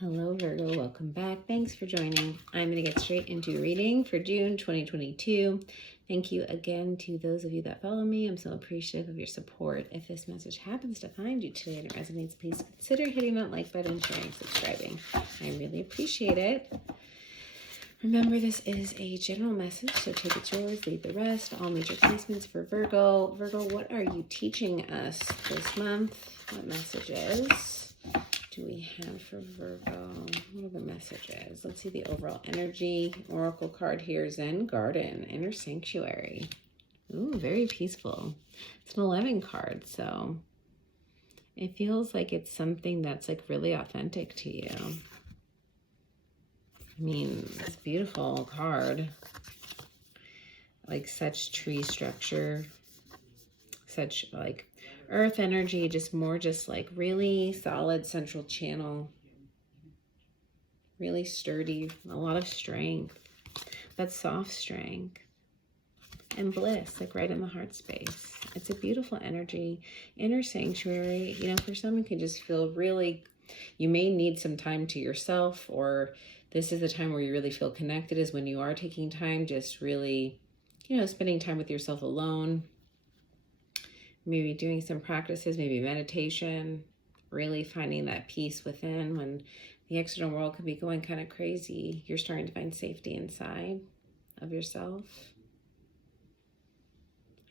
Hello Virgo, welcome back. Thanks for joining. I'm going to get straight into reading for June 2022. Thank you again to those of you that follow me. I'm so appreciative of your support. If this message happens to find you today and it resonates, please consider hitting that like button, sharing, subscribing. I really appreciate it. Remember, this is a general message, so take it yours, leave the rest. All major placements for Virgo. Virgo, what are you teaching us this month? What messages do we have for Virgo? What are the messages? Let's see the overall energy. Oracle card here, Zen Garden, Inner Sanctuary. Ooh, very peaceful. It's an 11 card, so it feels like it's something that's like really authentic to you. I mean, it's a beautiful card. Like such tree structure, such like earth energy, just more just like really solid central channel, really sturdy, a lot of strength, that soft strength, and bliss, like right in the heart space. It's a beautiful energy. Inner sanctuary, you know, for some you can just feel really, you may need some time to yourself, or this is the time where you really feel connected, is when you are taking time, just really, you know, spending time with yourself alone. Maybe doing some practices, maybe meditation, really finding that peace within. When the external world could be going kind of crazy, you're starting to find safety inside of yourself.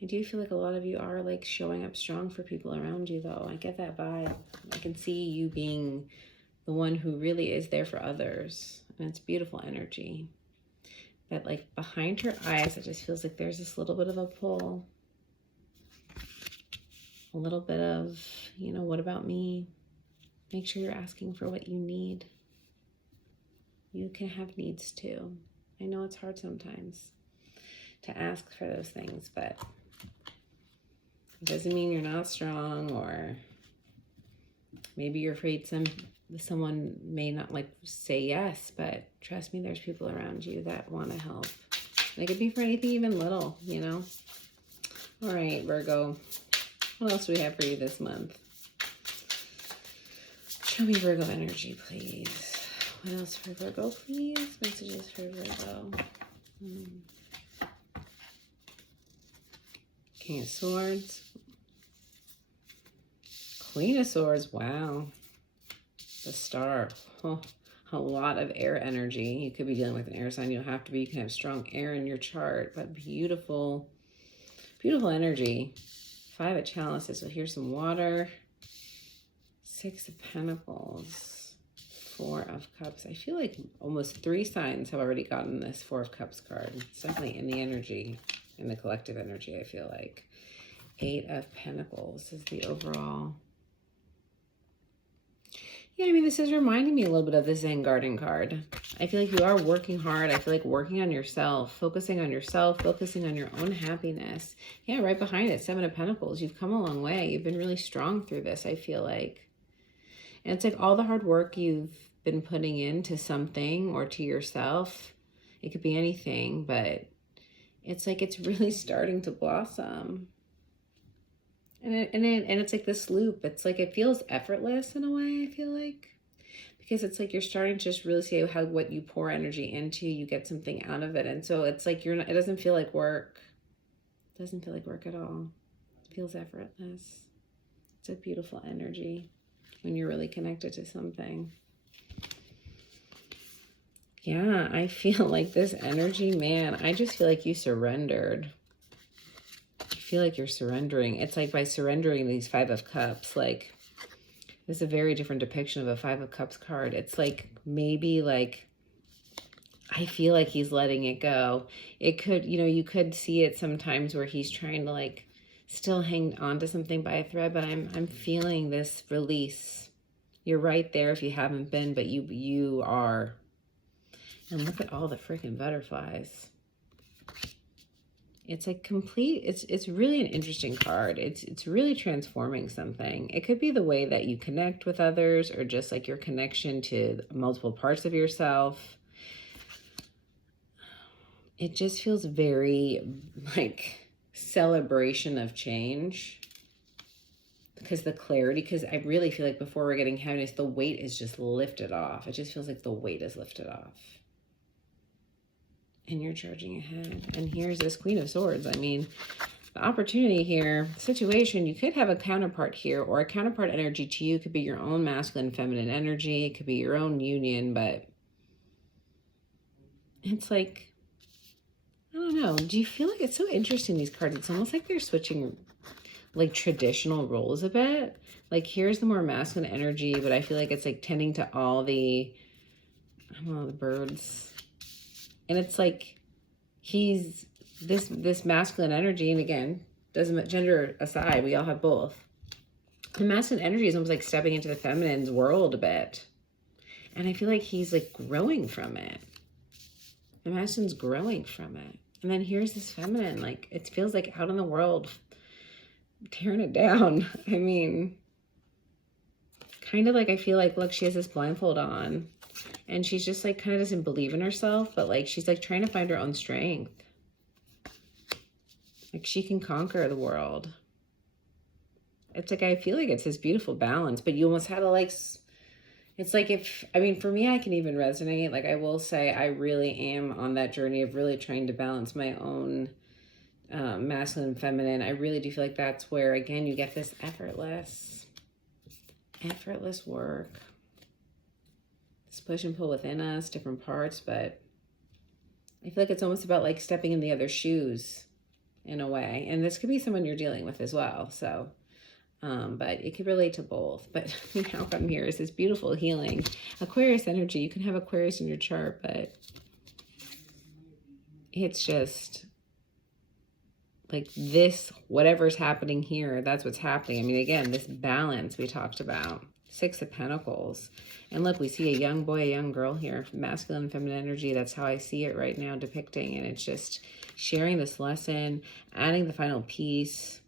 I do feel like a lot of you are like showing up strong for people around you though. I get that vibe. I can see you being the one who really is there for others. And it's beautiful energy. But like behind her eyes, it just feels like there's this little bit of a pull. A little bit of, you know, what about me? Make sure you're asking for what you need. You can have needs too. I know it's hard sometimes to ask for those things, but it doesn't mean you're not strong, or maybe you're afraid someone may not like say yes, but trust me, there's people around you that want to help. It could be for anything even little, you know? All right, Virgo. What else do we have for you this month? Show me Virgo energy, please. What else for Virgo, please? Messages for Virgo. King of Swords. Queen of Swords. Wow. The Star. Oh, a lot of air energy. You could be dealing with an air sign. You don't have to be. You can have strong air in your chart, but beautiful, beautiful energy. 5 of Chalices, so here's some water. 6 of Pentacles, 4 of Cups. I feel like almost 3 signs have already gotten this 4 of Cups card. It's definitely in the energy, in the collective energy, I feel like. 8 of Pentacles is the overall. Yeah, I mean, this is reminding me a little bit of the Zen Garden card. I feel like you are working hard. I feel like working on yourself, focusing on your own happiness. Yeah, right behind it, 7 of Pentacles. You've come a long way. You've been really strong through this, I feel like. And it's like all the hard work you've been putting into something or to yourself. It could be anything, but it's like it's really starting to blossom. And it's like this loop. It's like it feels effortless in a way, I feel like. Because it's like you're starting to just really see how what you pour energy into, you get something out of it. And so it's like you're not, it doesn't feel like work. It doesn't feel like work at all. It feels effortless. It's a beautiful energy when you're really connected to something. Yeah, I feel like this energy, man, I just feel like you surrendered. I feel like you're surrendering. It's like by surrendering these 5 of Cups, like this is a very different depiction of a 5 of Cups card. It's like maybe like I feel like he's letting it go. It could, you know, you could see it sometimes where he's trying to like still hang on to something by a thread, but I'm feeling this release. You're right there if you haven't been, but you are. And look at all the freaking butterflies. It's like complete, it's really an interesting card. It's really transforming something. It could be the way that you connect with others, or just like your connection to multiple parts of yourself. It just feels very like celebration of change. because the clarity, because I really feel like before we're getting heaviness, the weight is just lifted off. It just feels like the weight is lifted off. And you're charging ahead. And here's this Queen of Swords. I mean, the opportunity here, situation, you could have a counterpart here, or a counterpart energy to you. It could be your own masculine, feminine energy. It could be your own union, but it's like, I don't know. Do you feel like it's so interesting, these cards? It's almost like they're switching like traditional roles a bit. Like here's the more masculine energy, but I feel like it's like tending to all the, I don't know, the birds. And it's like he's this masculine energy, and again, doesn't gender aside, we all have both. The masculine energy is almost like stepping into the feminine's world a bit. And I feel like he's like growing from it. The masculine's growing from it. And then here's this feminine, like it feels like out in the world, tearing it down. I mean, kind of like I feel like, look, she has this blindfold on and she's just like kind of doesn't believe in herself, but like she's like trying to find her own strength. Like she can conquer the world. It's like I feel like it's this beautiful balance, but you almost had to like, it's like if, I mean, for me, I can even resonate. Like I will say I really am on that journey of really trying to balance my own masculine and feminine. I really do feel like that's where, again, you get this effortless work. This push and pull within us, different parts, but I feel like it's almost about like stepping in the other shoes in a way. And this could be someone you're dealing with as well. So, but it could relate to both. But the outcome here is this beautiful healing. Aquarius energy, you can have Aquarius in your chart, but it's just like this, whatever's happening here, that's what's happening. I mean, again, this balance we talked about. 6 of Pentacles. And look, we see a young boy, a young girl here, masculine and feminine energy. That's how I see it right now depicting. And it's just sharing this lesson, adding the final piece.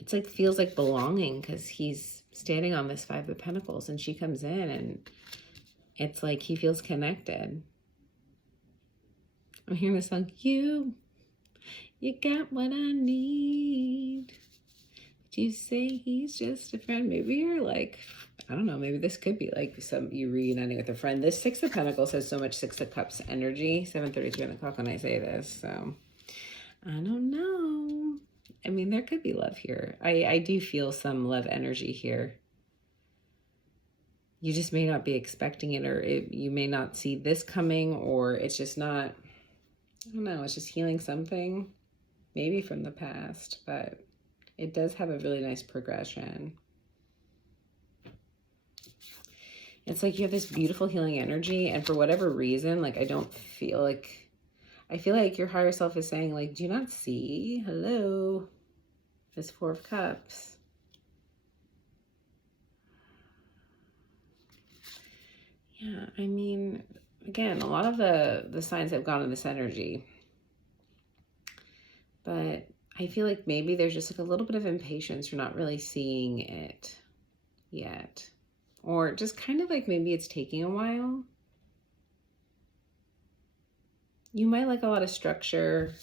It's like, feels like belonging because he's standing on this 5 of Pentacles and she comes in and it's like he feels connected. I'm hearing this song, you got what I need. You say he's just a friend. Maybe you're like, I don't know, maybe this could be like you reuniting with a friend. This 6 of Pentacles has so much 6 of Cups energy, 7:32 on the clock when I say this. So I don't know. I mean, there could be love here. I do feel some love energy here. You just may not be expecting it, or you may not see this coming, or it's just not, I don't know, it's just healing something maybe from the past, but it does have a really nice progression. It's like you have this beautiful healing energy, and for whatever reason, like I feel like your higher self is saying, like, do you not see? Hello? This 4 of Cups. Yeah, I mean, again, a lot of the signs have gone in this energy, but I feel like maybe there's just like a little bit of impatience. You're not really seeing it yet. Or just kind of like maybe it's taking a while. You might like a lot of structure,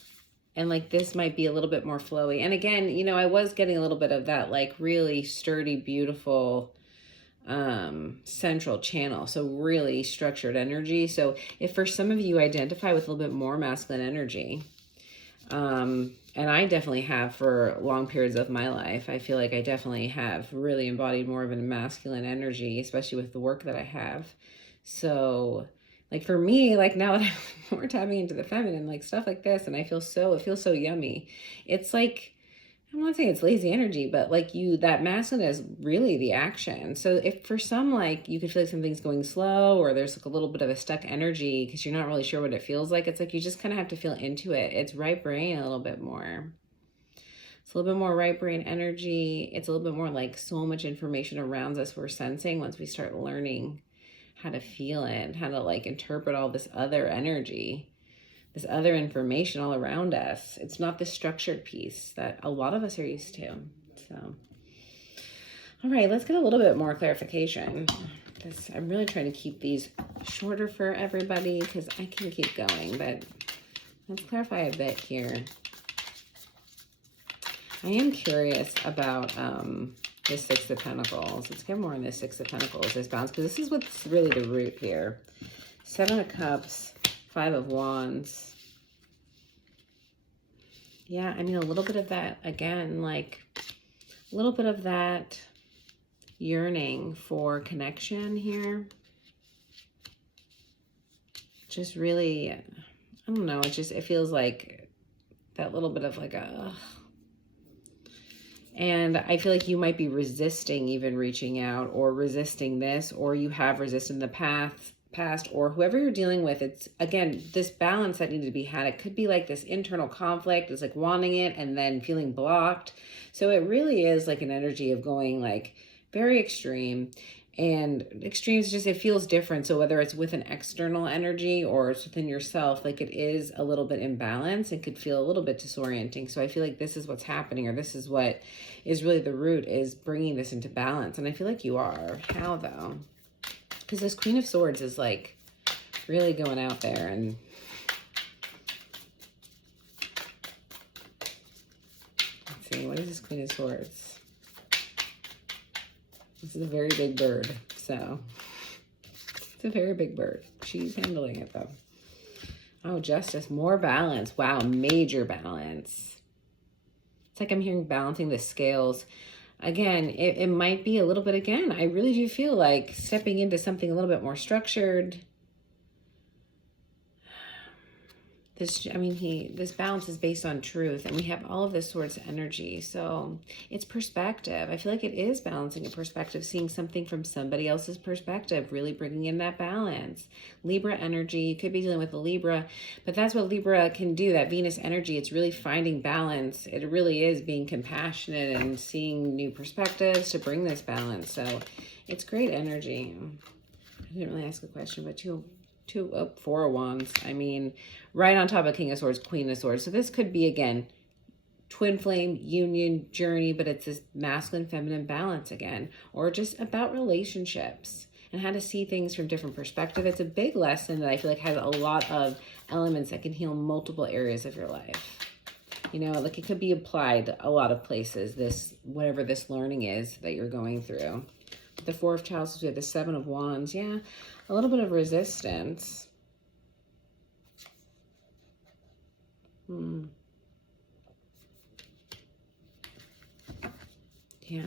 and like this might be a little bit more flowy. And again, you know, I was getting a little bit of that like really sturdy, beautiful central channel. So really structured energy. So if for some of you identify with a little bit more masculine energy, and I definitely have for long periods of my life. I feel like I definitely have really embodied more of a masculine energy, especially with the work that I have. So like for me, like now that I'm more tapping into the feminine, like stuff like this, and it feels so yummy. It's like, I'm not saying it's lazy energy, but like that masculine is really the action. So if for some, like you could feel like something's going slow, or there's like a little bit of a stuck energy because you're not really sure what it feels like, it's like you just kind of have to feel into it. It's right brain a little bit more. It's a little bit more right brain energy. It's a little bit more like so much information around us we're sensing once we start learning how to feel it, how to like interpret all this other energy, this other information all around us. It's not the structured piece that a lot of us are used to. So, all right, let's get a little bit more clarification. I'm really trying to keep these shorter for everybody because I can keep going, but let's clarify a bit here. I am curious about the Six of Pentacles. Let's get more on this Six of Pentacles, this balance, because this is what's really the root here. Seven of Cups, Five of Wands. Yeah, I mean, a little bit of that, again, like a little bit of that yearning for connection here. Just really, I don't know, it feels like that little bit of like a... And I feel like you might be resisting even reaching out, or resisting this, or you have resisted in the past, or whoever you're dealing with. It's, again, this balance that needed to be had. It could be like this internal conflict. It's like wanting it and then feeling blocked. So it really is like an energy of going like very extreme. And extremes, just, it feels different. So whether it's with an external energy or it's within yourself, like it is a little bit imbalanced. It could feel a little bit disorienting. So I feel like this is what's happening, or this is what is really the root, is bringing this into balance. And I feel like you are. How though? Because this Queen of Swords is like really going out there and let's see, what is this Queen of Swords? This is a very big bird, so it's a very big bird. She's handling it though. Oh, Justice, more balance. Wow, major balance. It's like I'm hearing balancing the scales. Again, it might be a little bit, again, I really do feel like stepping into something a little bit more structured. This, I mean, this balance is based on truth, and we have all of this Swords energy. So it's perspective. I feel like it is balancing a perspective, seeing something from somebody else's perspective, really bringing in that balance. Libra energy, you could be dealing with a Libra, but that's what Libra can do, that Venus energy. It's really finding balance. It really is being compassionate and seeing new perspectives to bring this balance. So it's great energy. I didn't really ask a question, but Four of Wands. I mean, right on top of King of Swords, Queen of Swords. So this could be, again, twin flame, union, journey, but it's this masculine, feminine balance again, or just about relationships and how to see things from different perspective. It's a big lesson that I feel like has a lot of elements that can heal multiple areas of your life. You know, like it could be applied a lot of places, this, whatever this learning is that you're going through. The Four of Chalices, we have the Seven of Wands. Yeah, a little bit of resistance. Yeah.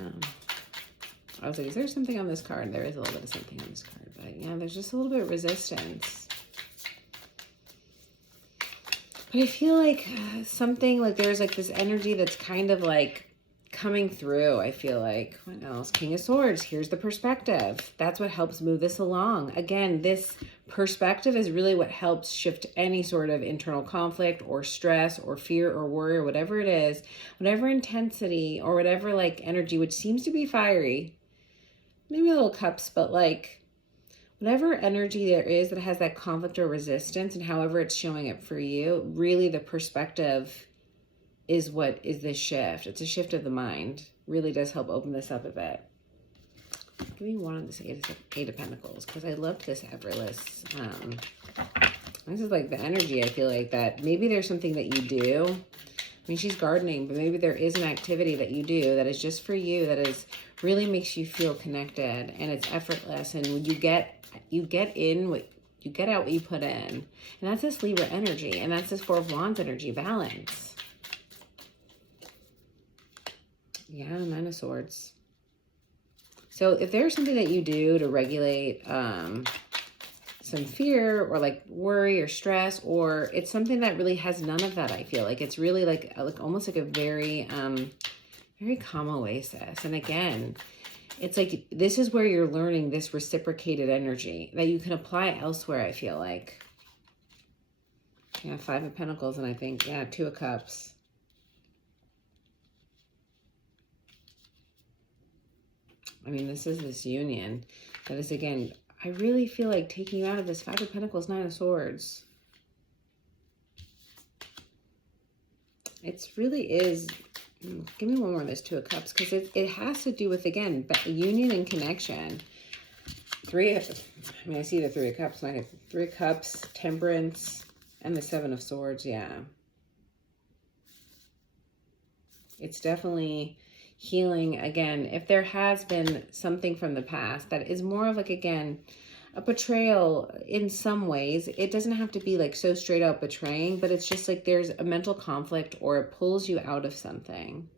I was like, is there something on this card? There is a little bit of something on this card. But yeah, there's just a little bit of resistance. But I feel like something, like there's like this energy that's kind of like coming through. I feel like, what else? King of Swords, here's the perspective. That's what helps move this along. Again, this perspective is really what helps shift any sort of internal conflict or stress or fear or worry or whatever it is, whatever intensity or whatever like energy, which seems to be fiery, maybe a little cups, but like whatever energy there is that has that conflict or resistance, and however it's showing up for you, really the perspective is what is this shift. It's a shift of the mind. Really does help open this up a bit. Give me one on this Eight of Pentacles, because I loved this Effortless. This is like the energy, I feel like, that maybe there's something that you do. I mean, she's gardening, but maybe there is an activity that you do that is just for you, that is really makes you feel connected, and it's effortless. And when you get in what you get out, what you put in. And that's this Libra energy, and that's this Four of Wands energy, balance. Yeah, Nine of Swords. So if there's something that you do to regulate some fear or like worry or stress, or it's something that really has none of that, I feel like it's really like almost like a very very calm oasis. And again, it's like this is where you're learning this reciprocated energy that you can apply elsewhere, I feel like. Yeah, Five of Pentacles, and I think, yeah, Two of Cups. I mean, this is this union that is, again, I really feel like taking you out of this Five of Pentacles, Nine of Swords. It's really is, give me one more of this Two of Cups, because it has to do with, again, union and connection. I mean, I see the Three of Cups, and I have Three of Cups, Temperance, and the Seven of Swords, yeah. It's definitely healing. Again, if there has been something from the past that is more of like, again, a betrayal in some ways. It doesn't have to be like so straight up betraying, but it's just like there's a mental conflict or it pulls you out of something.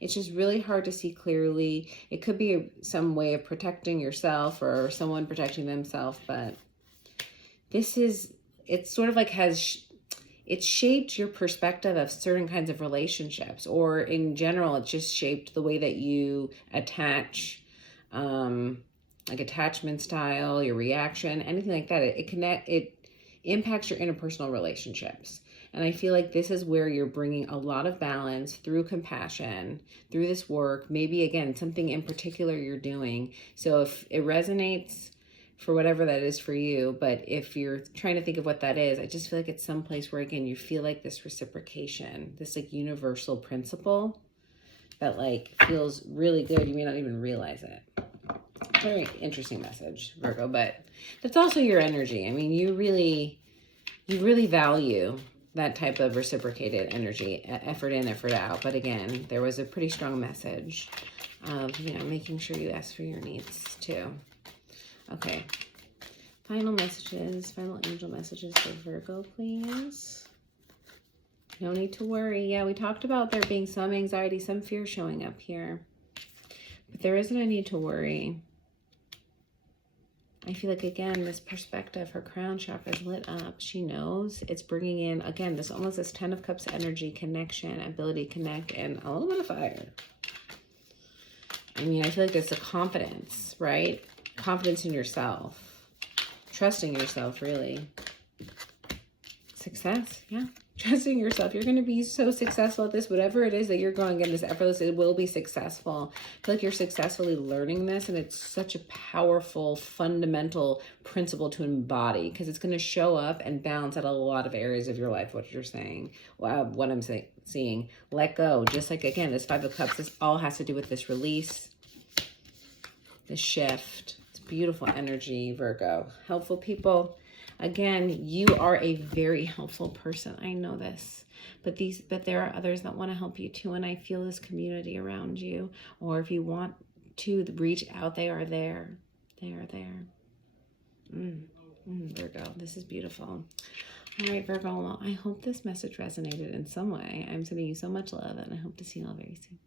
It's just really hard to see clearly. It could be some way of protecting yourself or someone protecting themselves, but it's sort of like it's shaped your perspective of certain kinds of relationships, or in general, it's just shaped the way that you attach, like attachment style, your reaction, anything like that. It impacts your interpersonal relationships. And I feel like this is where you're bringing a lot of balance through compassion, through this work, maybe again, something in particular you're doing. So if it resonates for whatever that is for you, but if you're trying to think of what that is, I just feel like it's some place where, again, you feel like this reciprocation, this like universal principle that like feels really good. You may not even realize it. Very interesting message, Virgo, but that's also your energy. I mean, you really value that type of reciprocated energy, effort in, effort out. But again, there was a pretty strong message of, making sure you ask for your needs too. Okay. Final messages, final angel messages for Virgo, please. No need to worry. Yeah, we talked about there being some anxiety, some fear showing up here. But there isn't a need to worry. I feel like, again, this perspective, her crown chakra is lit up. She knows it's bringing in, again, this almost this 10 of Cups energy, connection, ability to connect, and a little bit of fire. I mean, I feel like there's a confidence, right? Confidence in yourself. Trusting yourself, really. Success, yeah. Trusting yourself. You're going to be so successful at this. Whatever it is that you're going in, this effortless, it will be successful. I feel like you're successfully learning this, and it's such a powerful, fundamental principle to embody, because it's going to show up and balance out a lot of areas of your life, what you're saying. Wow, what I'm seeing. Let go. Just like, again, this 5 of Cups, this all has to do with this release, this shift. It's beautiful energy, Virgo. Helpful people. Again, you are a very helpful person. I know this, but there are others that want to help you too. And I feel this community around you, or if you want to reach out, they are there. They are there. Virgo, this is beautiful. All right, Virgo, well, I hope this message resonated in some way. I'm sending you so much love, and I hope to see you all very soon.